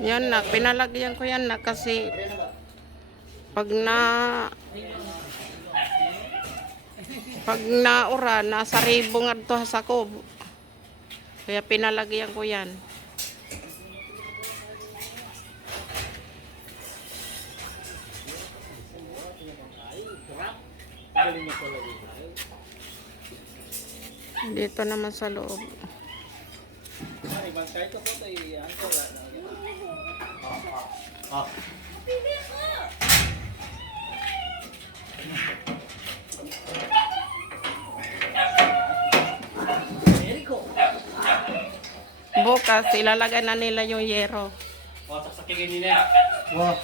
Yan na, pinalagyan ko yan na kasi Pare na pag na pag naura, nasa ribo nga to sa ko. Kaya pinalagyan ko yan. Dito naman sa loob. Ah. Bukas, ilalagay na nila yung yero. O, sasakikin nila. Wow.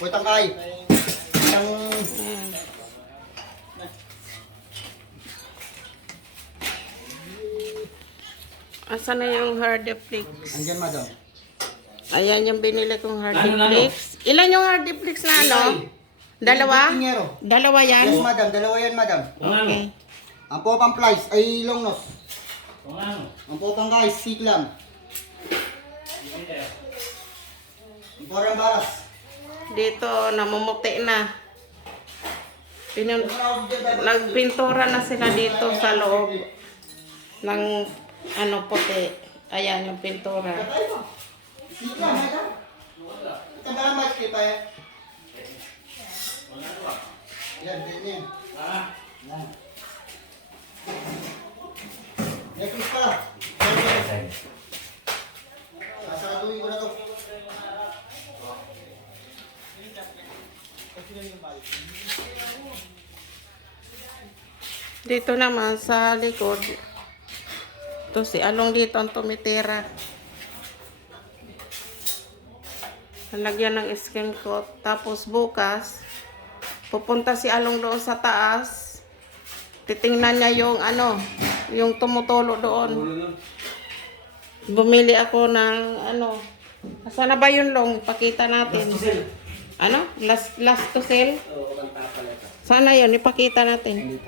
Kuy tangkay. Ang Ayan. Asa na yung hardiplex? andyan madam. Ayan yung binili kong hardiplex. Ilan yung hardiplex na ano? Dalawa? Tingero. Dalawa Yes yan? madam, dalawa yan madam. Ano? Okay. Ang popang flies ay long nose. Ano? Ang popang guys, siklam. Ang porang baras. Dito, namumuti na. Pinun Nagpintura na sila dito sa loob ng ano puti. Ayan yung pintura. Match kita yan? Yan, ganyan. Ah, Yan. Necklace pala. Sasaraduhin ko na to. Dito naman sa likod. Ito si Along dito ang tumitira. Lalagyan ng skin coat. Tapos bukas, pupunta si Along doon sa taas. Titingnan niya yung ano, yung tumutulo doon. Bumili ako ng ano, Asa na ba yun long? Ipakita natin. Ano? Last, last to sell? Sana yun, ipakita natin.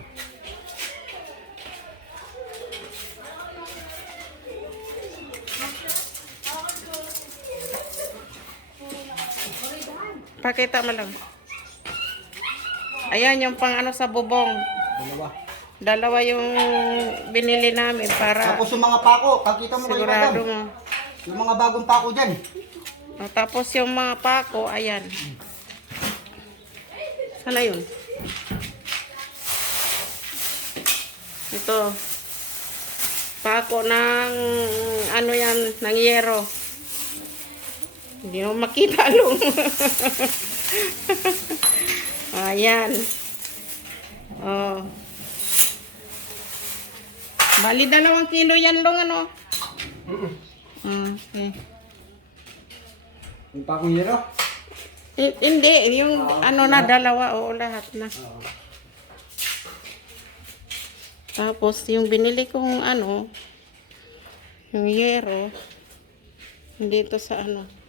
Pakita mo lang. Ayan yung pang ano sa bubong. Dalawa. Dalawa yung binili namin para Tapos yung mga pako, kakita mo kayo sigurado madam. mo. Yung mga bagong pako dyan. O, tapos yung mga pako, ayan. Sana yun? Ito. Pako ng ano yan, ng yero. Hindi mo makita long. ayan. Oh. Bali dalawang kilo yan long ano? Mm, okay. Yung pakong yero? Hindi, yung ano na dalawa, oo lahat na. Tapos yung binili kong ano, yung yero, dito sa ano.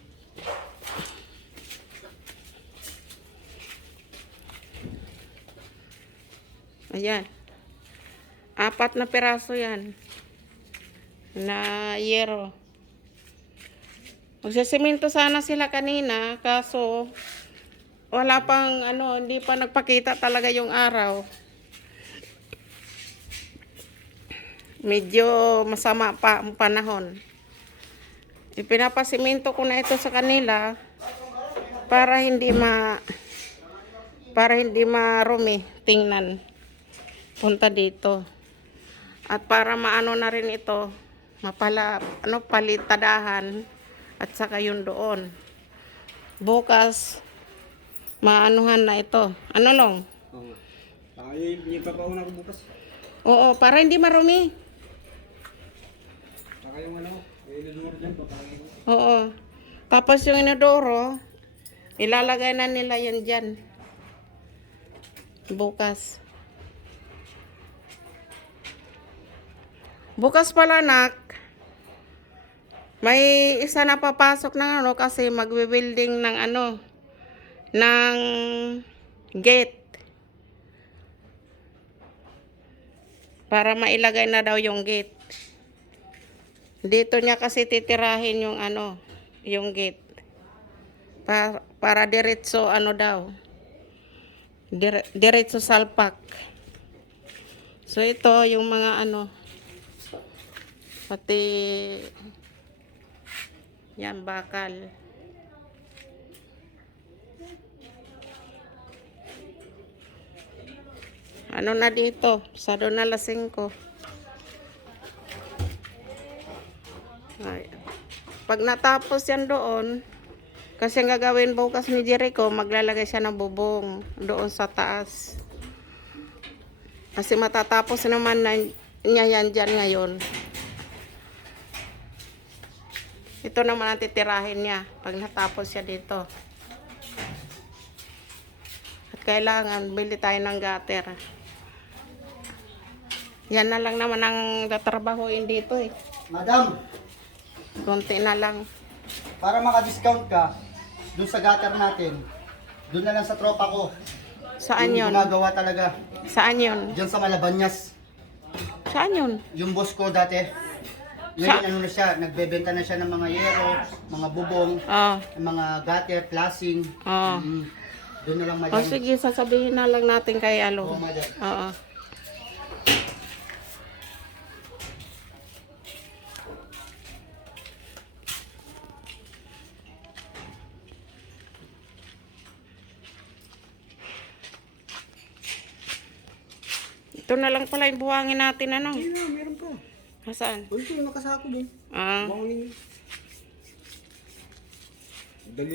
Ayan. Apat na piraso yan. Na yero. Magsisimento sana sila kanina, kaso wala pang ano, hindi pa nagpakita talaga yung araw. Medyo masama pa ang panahon. Ipinapasimento ko na ito sa kanila para hindi ma para hindi marumi tingnan punta dito. At para maano na rin ito, mapala ano palitadahan at saka yun doon. Bukas, maanuhan na ito. Ano long? Oo. Ay, yung kapauna ko bukas. Oo, para hindi marumi. Saka yung ano, ilulur dyan, papalagay ko. Oo. Tapos yung inodoro, ilalagay na nila yan dyan. Bukas. Bukas pala, nak. May isa na papasok ng ano kasi magbe-building ng ano ng gate. Para mailagay na daw yung gate. Dito niya kasi titirahin yung ano, yung gate. Para, para diretso ano daw. Dire, diretso salpak. So ito yung mga ano pati yan bakal. Ano na dito? Sado na las 5. Ay. Pag natapos yan doon, kasi ang gagawin bukas ni Jericho, maglalagay siya ng bubong doon sa taas. Kasi matatapos naman na niya yan dyan ngayon. Ito naman ang titirahin niya pag natapos siya dito. At kailangan bili tayo ng gutter. Yan na lang naman ang tatrabahuin dito eh. Madam, Konti na lang. para maka-discount ka, dun sa gutter natin, dun na lang sa tropa ko. Saan yung yun? talaga. Saan yun? Diyan sa Malabanyas. Saan yun? Yung boss ko dati, Sa- ano na siya, nagbebenta na siya ng mga yero, mga bubong, Oh. mga gutter, flashing. Oh. Mm. Doon na lang O madam. sige, sasabihin na lang natin kay Oo, Alo. madam. Oo. Ito na lang pala yung buhangin natin, ano? Ayun na, meron pa. Nasaan? Yung nakasako din. Ah, Bawangin.